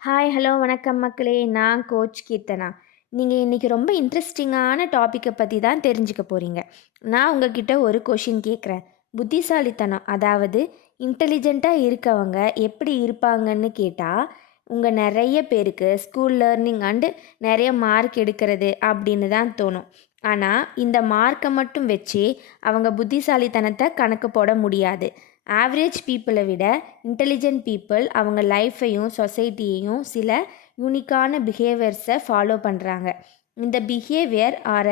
Hi hello வணக்கம் மக்களே. நான் கோச் கீர்த்தனா. நீங்கள் இன்றைக்கி ரொம்ப இன்ட்ரெஸ்டிங்கான டாப்பிக்கை பற்றி தான் தெரிஞ்சுக்க போகிறீங்க நான் உங்ககிட்ட ஒரு கொஷின் கேட்குறேன் புத்திசாலித்தனம் அதாவது இன்டெலிஜெண்ட்டாக இருக்கவங்க எப்படி இருப்பாங்கன்னு கேட்டால் உங்கள் நிறைய பேருக்கு ஸ்கூல் லேர்னிங் அண்டு நிறைய மார்க் எடுக்கிறது அப்படின்னு தான் தோணும். ஆனால் இந்த மார்க்கை மட்டும் வச்சு அவங்க புத்திசாலித்தனத்தை கணக்கு போட முடியாது. ஆவரேஜ் பீப்புளை விட இன்டெலிஜென்ட் பீப்புள் அவங்க லைஃப்பையும் சொசைட்டியையும் சில யூனிக்கான பிஹேவியர்ஸை ஃபாலோ பண்ணுறாங்க இந்த பிஹேவியர் ஆர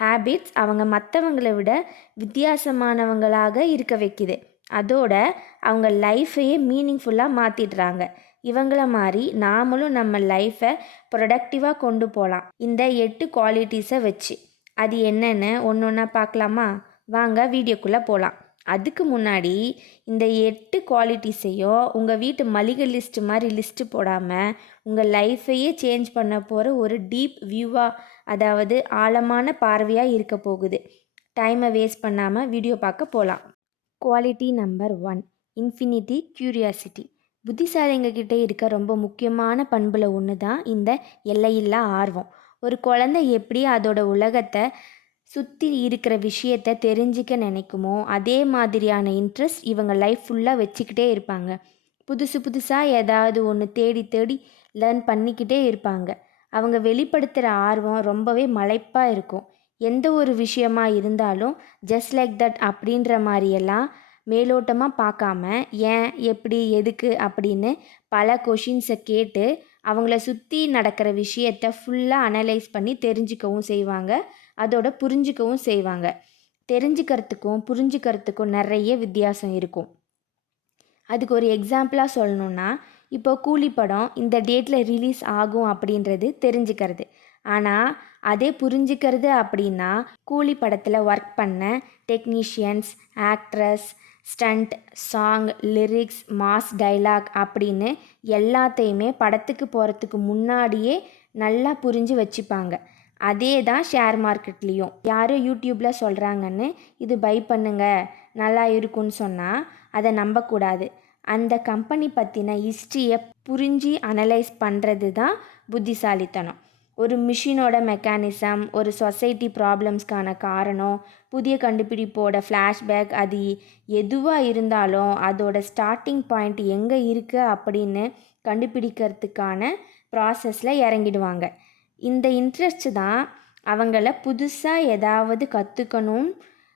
ஹேபிட்ஸ் அவங்க மற்றவங்களை விட வித்தியாசமானவங்களாக இருக்க வைக்குது. அதோட அவங்க லைஃப்பையே மீனிங்ஃபுல்லாக மாற்றிடுறாங்க இவங்கள மாதிரி நாமளும் நம்ம லைஃப்பை ப்ரொடக்டிவாக கொண்டு போகலாம் இந்த எட்டு குவாலிட்டிஸை வச்சு. அது என்னென்னு ஒன்று ஒன்றா பார்க்கலாமா? வாங்க வீடியோக்குள்ளே போகலாம் அதுக்கு முன்னாடி இந்த எட்டு குவாலிட்டிஸையும் உங்கள் வீட்டு மளிகை லிஸ்ட்டு மாதிரி லிஸ்ட்டு போடாமல் உங்கள் லைஃப்பையே சேஞ்ச் பண்ண போகிற ஒரு டீப் வியூவாக அதாவது ஆழமான பார்வையாக இருக்க போகுது. டைமை வேஸ்ட் பண்ணாமல் வீடியோ பார்க்க போகலாம் quality number one infinity curiosity. புத்திசாலிங்க கிட்டே இருக்க ரொம்ப முக்கியமான பண்பில் ஒன்று தான் இந்த எல்லையில்லா ஆர்வம். ஒரு குழந்தை எப்படி அதோட உலகத்தை சுற்றி இருக்கிற விஷயத்த தெரிஞ்சிக்க நினைக்குமோ அதே மாதிரியான இன்ட்ரெஸ்ட் இவங்க லைஃப் ஃபுல்லாக வச்சுக்கிட்டே இருப்பாங்க. புதுசு புதுசாக ஏதாவது ஒன்று தேடி தேடி லேர்ன் பண்ணிக்கிட்டே இருப்பாங்க. அவங்க வெளிப்படுத்துகிற ஆர்வம் ரொம்பவே மலைப்பாக இருக்கும். எந்த ஒரு விஷயமா இருந்தாலும் ஜஸ்ட் லைக் தட் அப்படின்ற மாதிரியெல்லாம் மேலோட்டமாக பார்க்காம ஏன் எப்படி எதுக்கு அப்படின்னு பல கொஷின்ஸை கேட்டு அவங்கள சுற்றி நடக்கிற விஷயத்த ஃபுல்லாக அனலைஸ் பண்ணி தெரிஞ்சுக்கவும் செய்வாங்க. அதோட புரிஞ்சிக்கவும் செய்வாங்க. தெரிஞ்சுக்கிறதுக்கும் புரிஞ்சுக்கிறதுக்கும் நிறைய வித்தியாசம் இருக்கும். அதுக்கு ஒரு எக்ஸாம்பிளாக சொல்லணுன்னா இப்போ கூலி படம் இந்த டேட்டில் ரிலீஸ் ஆகும் அப்படின்றது தெரிஞ்சுக்கிறது. ஆனால் அதே புரிஞ்சுக்கிறது அப்படின்னா கூலி படத்தில் ஒர்க் பண்ண technicians actress stunt song lyrics mass dialogue அப்படின்னு எல்லாத்தையுமே படத்துக்கு போகிறதுக்கு முன்னாடியே நல்லா புரிஞ்சு வச்சுப்பாங்க. அதே தான் ஷேர் மார்க்கெட்லேயும். யாரும் யூடியூப்பில் சொல்கிறாங்கன்னு இது பை பண்ணுங்க நல்லா இருக்குன்னு சொன்னால் அதை நம்பக்கூடாது. அந்த கம்பெனி பற்றின ஹிஸ்ட்ரியை புரிஞ்சு அனலைஸ் பண்ணுறது தான் புத்திசாலித்தனம். ஒரு மிஷினோட மெக்கானிசம் ஒரு சொசைட்டி ப்ராப்ளம்ஸ்க்கான காரணம் புதிய கண்டுபிடிப்போட ஃப்ளாஷ்பேக் அது எதுவாக இருந்தாலும் அதோட ஸ்டார்டிங் பாயிண்ட் எங்கே இருக்குது அப்படின்னு கண்டுபிடிக்கிறதுக்கான ப்ராசஸில் இறங்கிடுவாங்க. இந்த இன்ட்ரெஸ்ட் தான் அவங்கள புதுசாக ஏதாவது கற்றுக்கணும்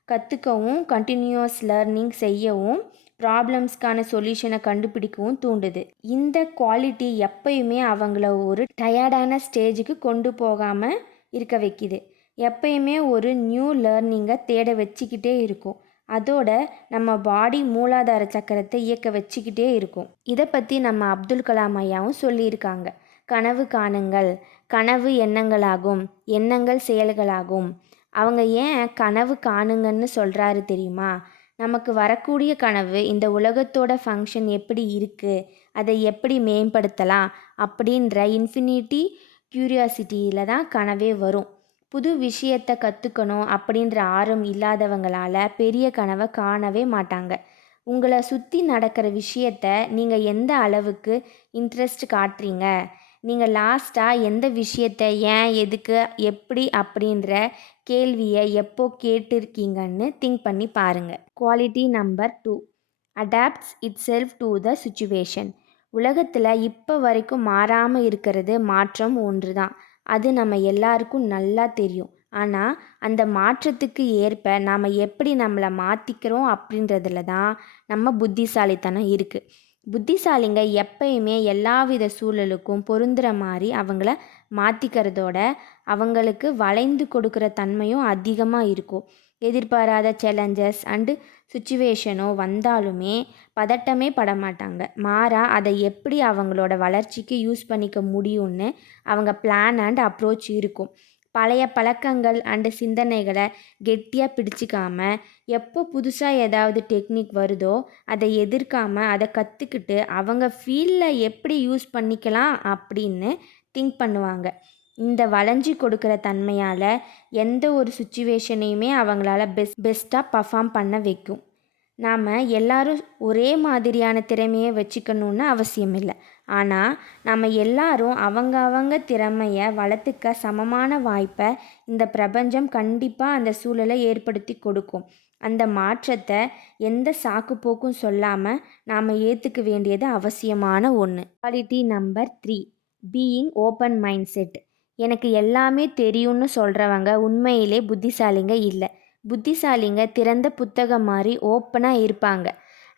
கற்றுக்கவும் கண்டினியூஸ் லேர்னிங் செய்யவும் ப்ராப்ளம்ஸ்க்கான சொல்யூஷனை கண்டுபிடிக்கவும் தூண்டுது. இந்த குவாலிட்டி எப்பயுமே அவங்கள ஒரு டயர்டான ஸ்டேஜுக்கு கொண்டு போகாமல் இருக்க வைக்கிது. எப்பயுமே ஒரு நியூ லேர்னிங்கை தேட வச்சுக்கிட்டே இருக்கும். அதோட நம்ம பாடி மூலாதார சக்கரத்தை இயக்க வச்சுக்கிட்டே இருக்கும். இதை பற்றி நம்ம அப்துல் கலாம் ஐயாவும் சொல்லியிருக்காங்க. கனவு காணுங்கள் கனவு எண்ணங்களாகும் எண்ணங்கள் செயல்களாகும். அவங்க ஏன் கனவு காணுங்கன்னு சொல்கிறாரு தெரியுமா? நமக்கு வரக்கூடிய கனவு இந்த உலகத்தோட ஃபங்க்ஷன் எப்படி இருக்குது அதை எப்படி மேம்படுத்தலாம் அப்படின்ற இன்ஃபினிட்டி க்யூரியாசிட்டியில் தான் கனவே வரும். புது விஷயத்தை கற்றுக்கணும் அப்படின்ற ஆர்வம் இல்லாதவங்களால் பெரிய கனவை காணவே மாட்டாங்க. உங்களை சுற்றி நடக்கிற விஷயத்த நீங்கள் எந்த அளவுக்கு இன்ட்ரெஸ்ட் காட்டுறீங்க? நீங்கள் லாஸ்ட்டாக எந்த விஷயத்தை ஏன் எதுக்கு எப்படி அப்படின்ற கேள்வியை எப்போ கேட்டிருக்கீங்கன்னு திங்க் பண்ணி பாருங்கள் quality number two adapts itself to the situation உலகத்தில் இப்போ வரைக்கும் மாறாமல் இருக்கிறது மாற்றம் ஒன்று தான் அது நம்ம எல்லாருக்கும் நல்லா தெரியும். ஆனால் அந்த மாற்றத்துக்கு ஏற்ப நாம் எப்படி நம்மளை மாற்றிக்கிறோம் அப்படின்றதுல தான் நம்ம புத்திசாலித்தனம் இருக்குது புத்திசாலிங்க எப்பயுமே எல்லாவித சூழலுக்கும் பொருந்துகிற மாதிரி அவங்கள மாற்றிக்கிறதோட அவங்களுக்கு வளைந்து கொடுக்குற தன்மையும் அதிகமாக இருக்கும். எதிர்பாராத சேலஞ்சஸ் அண்டு சுச்சுவேஷனோ வந்தாலுமே பதட்டமே பட மாட்டாங்க. மாறா அதை எப்படி அவங்களோட வளர்ச்சிக்கு யூஸ் பண்ணிக்க முடியும்னு அவங்க பிளான் அண்ட் அப்ரோச் இருக்கும். பழைய பழக்கங்கள் அண்டு சிந்தனைகளை கெட்டியாக பிடிச்சிக்காம எப்போ புதுசாக ஏதாவது டெக்னிக் வருதோ அதை எதிர்க்காமல் அதை கற்றுக்கிட்டு அவங்க ஃபீல்டில் எப்படி யூஸ் பண்ணிக்கலாம் அப்படின்னு திங்க் பண்ணுவாங்க. இந்த வளைஞ்சி கொடுக்குற தன்மையால் எந்த ஒரு சுச்சுவேஷனையுமே அவங்களால பெஸ்ட் பெஸ்ட்டாக பர்ஃபார்ம் பண்ண வைக்கும். நாம் எல்லாரும் ஒரே மாதிரியான திறமையை வச்சுக்கணுன்னு அவசியம் இல்லை ஆனால் நம்ம எல்லாரும் அவங்க அவங்க திறமையை வளர்த்துக்க சமமான வாய்ப்பை இந்த பிரபஞ்சம் கண்டிப்பாக அந்த சூழலை ஏற்படுத்தி கொடுக்கும். அந்த மாற்றத்தை எந்த சாக்கு போக்கும் சொல்லாமல் நாம் ஏற்றுக்க வேண்டியது அவசியமான ஒன்று quality number three being open mindset எனக்கு எல்லாமே தெரியும்னு சொல்கிறவங்க உண்மையிலே புத்திசாலிங்க இல்லை. புத்திசாலிங்க திறந்த புத்தகம் மாதிரி ஓப்பனாக இருப்பாங்க.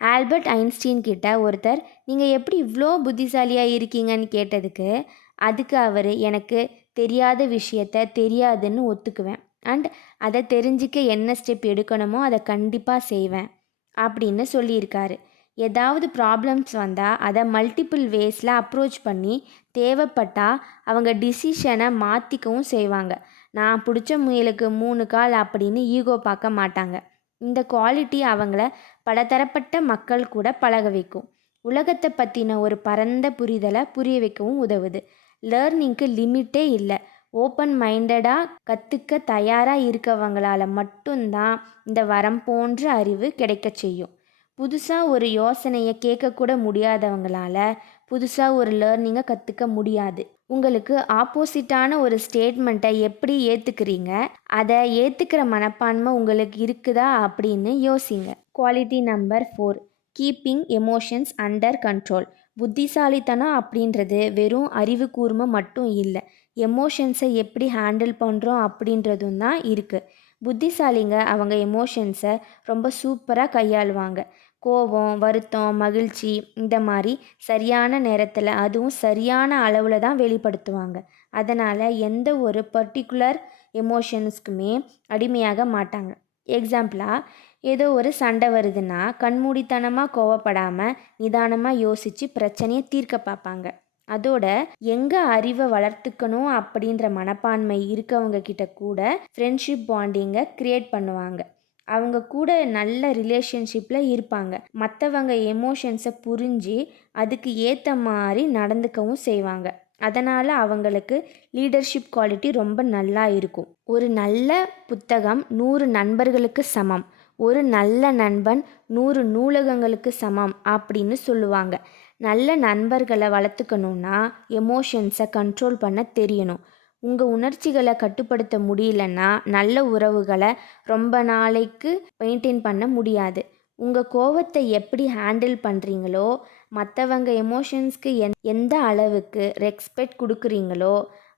ஆல்பர்ட் ஐன்ஸ்டீன் கிட்ட ஒருத்தர் நீங்கள் எப்படி இவ்வளோ புத்திசாலியாக இருக்கீங்கன்னு கேட்டதுக்கு அதுக்கு அவர் எனக்கு தெரியாத விஷயத்த தெரியாதுன்னு ஒத்துக்குவேன். அண்ட் அதை தெரிஞ்சிக்க என்ன ஸ்டெப் எடுக்கணுமோ அதை கண்டிப்பாக செய்வேன் அப்படின்னு சொல்லியிருக்காரு. ஏதாவது ப்ராப்ளம்ஸ் வந்தால் அதை மல்டிபிள் வேஸில் அப்ரோச் பண்ணி தேவைப்பட்டால் அவங்க டிசிஷனை மாற்றிக்கவும் செய்வாங்க. நான் பிடிச்ச முயலுக்கு மூணு கால் அப்படின்னு ஈகோ பார்க்க மாட்டாங்க. இந்த குவாலிட்டி அவங்கள பலதரப்பட்ட மக்கள் கூட பழக வைக்கும். உலகத்தை பற்றின ஒரு பரந்த புரிதலை புரிய வைக்கவும் உதவுது. லேர்னிங்க்கு லிமிட்டே இல்லை. ஓப்பன் மைண்டடாக கற்றுக்க தயாராக இருக்கவங்களால் மட்டும்தான் இந்த வரம் போன்ற அறிவு கிடைக்க செய்யும். புதுசாக ஒரு யோசனையை கேட்கக்கூட முடியாதவங்களால புதுசாக ஒரு லேர்னிங்கை கற்றுக்க முடியாது. உங்களுக்கு ஆப்போசிட்டான ஒரு ஸ்டேட்மெண்ட்டை எப்படி ஏற்றுக்கிறீங்க அதை ஏற்றுக்கிற மனப்பான்மை உங்களுக்கு இருக்குதா அப்படின்னு யோசிங்க. Quality number four keeping emotions under control புத்திசாலித்தனம் அப்படின்றது வெறும் அறிவு கூர்மை மட்டும் இல்லை. எமோஷன்ஸை எப்படி ஹேண்டில் பண்ணுறோம் அப்படின்றதும் தான் இருக்குது புத்திசாலிங்க அவங்க எமோஷன்ஸை ரொம்ப சூப்பராக கையாளுவாங்க. கோபம் வருத்தம் மகிழ்ச்சி இந்த மாதிரி சரியான நேரத்தில் அதுவும் சரியான அளவில் தான் வெளிப்படுத்துவாங்க. அதனால் எந்த ஒரு பர்டிகுலர் எமோஷன்ஸ்க்குமே அடிமையாக மாட்டாங்க. எக்ஸாம்பிளாக ஏதோ ஒரு சண்டை வருதுன்னா கண்மூடித்தனமாக கோவப்படாமல் நிதானமாக யோசித்து பிரச்சனையை தீர்க்க பார்ப்பாங்க. அதோட எங்கே அறிவை வளர்த்துக்கணும் அப்படின்ற மனப்பான்மை இருக்கவங்க கிட்ட கூட ஃப்ரெண்ட்ஷிப் பாண்டிங்கை க்ரியேட் பண்ணுவாங்க. அவங்க கூட நல்ல ரிலேஷன்ஷிப்பில் இருப்பாங்க. மற்றவங்க எமோஷன்ஸை புரிஞ்சு அதுக்கு ஏற்ற மாதிரி நடந்துக்கவும் செய்வாங்க. அதனால் அவங்களுக்கு லீடர்ஷிப் குவாலிட்டி ரொம்ப நல்லா இருக்கும். ஒரு நல்ல புத்தகம் நூறு நண்பர்களுக்கு சமம். ஒரு நல்ல நண்பன் நூறு நூலகங்களுக்கு சமம் அப்படின்னு சொல்லுவாங்க. நல்ல நண்பர்களை வளர்த்துக்கணுன்னா எமோஷன்ஸை கண்ட்ரோல் பண்ண தெரியணும். உங்கள் உணர்ச்சிகளை கட்டுப்படுத்த முடியலன்னா நல்ல உறவுகளை ரொம்ப நாளைக்கு மெயின்டைன் பண்ண முடியாது. உங்கள் கோவத்தை எப்படி ஹேண்டில் பண்ணுறீங்களோ மற்றவங்க எமோஷன்ஸ்க்கு எந் எந்த அளவுக்கு ரெஸ்பெக்ட் கொடுக்குறீங்களோ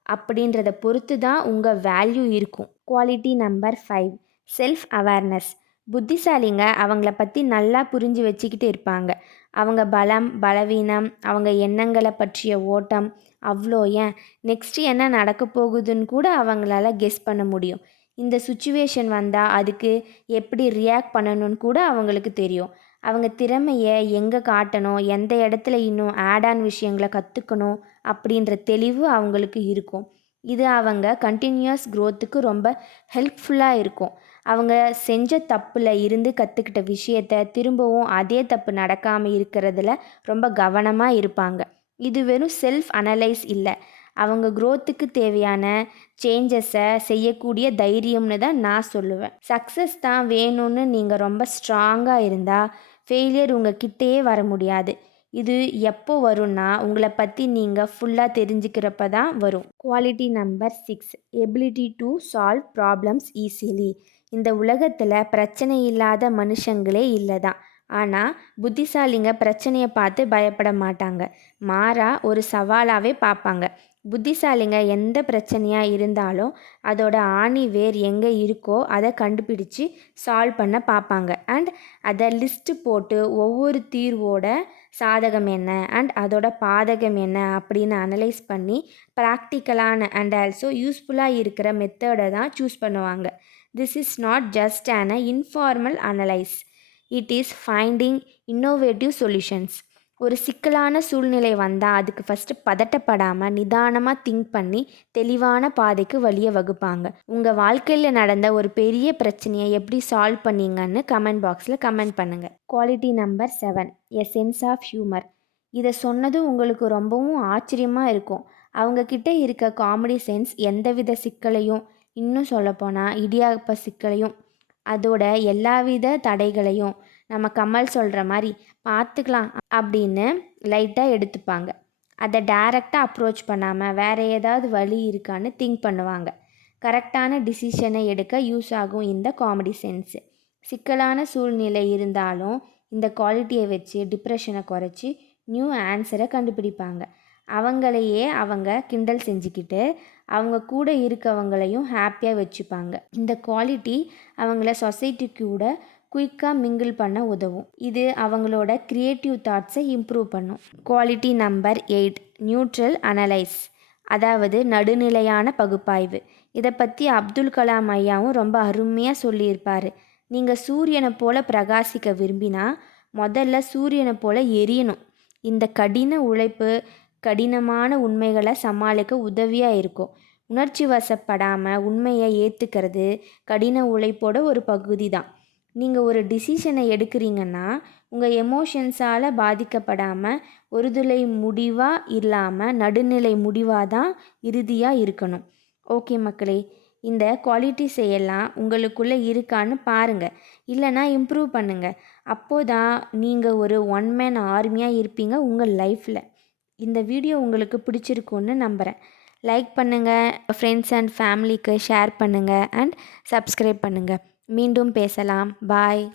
அப்படின்றத பொறுத்து தான் உங்கள் வேல்யூ இருக்கும். Quality number five self awareness புத்திசாலிங்க அவங்கள பற்றி நல்லா புரிஞ்சு வச்சுக்கிட்டு இருப்பாங்க. அவங்க பலம் பலவீனம் அவங்க எண்ணங்களை பற்றிய ஓட்டம் அவ்வளோ ஏன்? நெக்ஸ்ட்டு என்ன நடக்க போகுதுன்னு கூட அவங்களால கெஸ் பண்ண முடியும். இந்த சுச்சுவேஷன் வந்தால் அதுக்கு எப்படி ரியாக்ட் பண்ணணும்னு கூட அவங்களுக்கு தெரியும். அவங்க திறமையை எங்கே காட்டணும்? எந்த இடத்துல இன்னும் ஆட் ஆன் விஷயங்களை கற்றுக்கணும் அப்படின்ற தெளிவு அவங்களுக்கு இருக்கும். இது அவங்க கண்டினியூஸ் க்ரோத்துக்கு ரொம்ப ஹெல்ப்ஃபுல்லாக இருக்கும். அவங்க செஞ்ச தப்பில் இருந்து கற்றுக்கிட்ட விஷயத்த திரும்பவும் அதே தப்பு நடக்காமல் இருக்கிறதுல ரொம்ப கவனமாக இருப்பாங்க. இது வெறும் செல்ஃப் அனலைஸ் இல்லை. அவங்க க்ரோத்துக்கு தேவையான சேஞ்சஸை செய்யக்கூடிய தைரியம்னு தான் நான் சொல்லுவேன். சக்ஸஸ் தான் வேணும்னு நீங்கள் ரொம்ப ஸ்ட்ராங்காக இருந்தால் ஃபெயிலியர் உங்கள் கிட்டேயே வர முடியாது. இது எப்போ வரும்னா உங்களை பற்றி நீங்கள் ஃபுல்லாக தெரிஞ்சுக்கிறப்ப தான் வரும். Quality number six ability to solve problems easily இந்த உலகத்தில் பிரச்சனை இல்லாத மனுஷங்களே இல்லை தான். ஆனால் புத்திசாலிங்க பிரச்சனையை பார்த்து பயப்பட மாட்டாங்க. மாறா ஒரு சவாலாகவே பார்ப்பாங்க. புத்திசாலிங்க எந்த பிரச்சனையாக இருந்தாலும் அதோட ஆணி வேர் எங்கே இருக்கோ அதை கண்டுபிடிச்சு சால்வ் பண்ண பார்ப்பாங்க. அண்ட் அதை லிஸ்ட்டு போட்டு ஒவ்வொரு தீர்வோட சாதகம் என்ன? அண்ட் அதோட பாதகம் என்ன? அப்படின்னு அனலைஸ் பண்ணி ப்ராக்டிக்கலான அண்ட் ஆல்சோ யூஸ்ஃபுல்லாக இருக்கிற மெத்தடை தான் சூஸ் பண்ணுவாங்க. This is not just an informal analyse it is finding innovative solutions ஒரு சிக்கலான சூழ்நிலை வந்தால் அதுக்கு ஃபஸ்ட்டு பதட்டப்படாமல் நிதானமாக திங்க் பண்ணி தெளிவான பாதைக்கு வழியை வகுப்பாங்க. உங்கள் வாழ்க்கையில் நடந்த ஒரு பெரிய பிரச்சனையை எப்படி சால்வ் பண்ணீங்கன்னு கமெண்ட் பாக்ஸில் கமெண்ட் பண்ணுங்கள் quality number seven a sense of humour இதை சொன்னது உங்களுக்கு ரொம்பவும் ஆச்சரியமாக இருக்கும். அவங்கக்கிட்ட இருக்க காமெடி சென்ஸ் எந்தவித சிக்கலையும் இன்னும் சொல்லப்போனால் இடியாப்ப சிக்கலையும் அதோட எல்லாவித தடைகளையும் நம்ம கமல் சொல்கிற மாதிரி பார்த்துக்கலாம் அப்படின்னு லைட்டாக எடுத்துப்பாங்க. அதை டைரெக்டாக அப்ரோச் பண்ணாமல் வேறு ஏதாவது வழி இருக்கான்னு திங்க் பண்ணுவாங்க. கரெக்டான டிசிஷனை எடுக்க யூஸ் ஆகும் இந்த காமெடி சென்ஸு சிக்கலான சூழ்நிலை இருந்தாலும் இந்த குவாலிட்டியை வச்சு டிப்ரெஷனை குறைச்சி நியூ ஆன்சரை கண்டுபிடிப்பாங்க. அவங்களையே அவங்க கிண்டல் செஞ்சுக்கிட்டு அவங்க கூட இருக்கவங்களையும் ஹாப்பியாக வச்சுப்பாங்க. இந்த குவாலிட்டி அவங்கள சொசைட்டி கூட குயிக்காக மிங்கிள் பண்ண உதவும். இது அவங்களோட க்ரியேட்டிவ் தாட்ஸை இம்ப்ரூவ் பண்ணும். Quality number eight neutral analyse. அதாவது நடுநிலையான பகுப்பாய்வு. இதை பற்றி அப்துல் கலாம் ஐயாவும் ரொம்ப அருமையாக சொல்லியிருப்பார். நீங்கள் சூரியனை போல் பிரகாசிக்க விரும்பினா முதல்ல சூரியனை போல் எரியணும். இந்த கடின உழைப்பு கடினமான உண்மைகளை சமாளிக்க உதவியாக இருக்கும். உணர்ச்சி வசப்படாமல் உண்மையை ஏற்றுக்கிறது கடின உழைப்போட ஒரு பகுதி தான் நீங்கள் ஒரு டிசிஷனை எடுக்கிறீங்கன்னா உங்கள் எமோஷன்ஸால் பாதிக்கப்படாமல் ஒருதுளை முடிவாக இல்லாமல் நடுநிலை முடிவாக தான் இறுதியாக இருக்கணும். ஓகே மக்களே இந்த குவாலிட்டி செய்யலாம் உங்களுக்குள்ளே இருக்கான்னு பாருங்கள் இல்லைனா இம்ப்ரூவ் பண்ணுங்கள் அப்போதான் நீங்கள் ஒரு ஒன் மேன் ஆர்மியாக இருப்பீங்க உங்கள் லைஃப்பில் இந்த வீடியோ உங்களுக்கு பிடிச்சிருக்குன்னு நம்புகிறேன் லைக் பண்ணுங்கள் ஃப்ரெண்ட்ஸ் அண்ட் ஃபேமிலிக்கு ஷேர் பண்ணுங்கள் அண்ட் சப்ஸ்கிரைப் பண்ணுங்கள் மீண்டும் பேசலாம். பாய்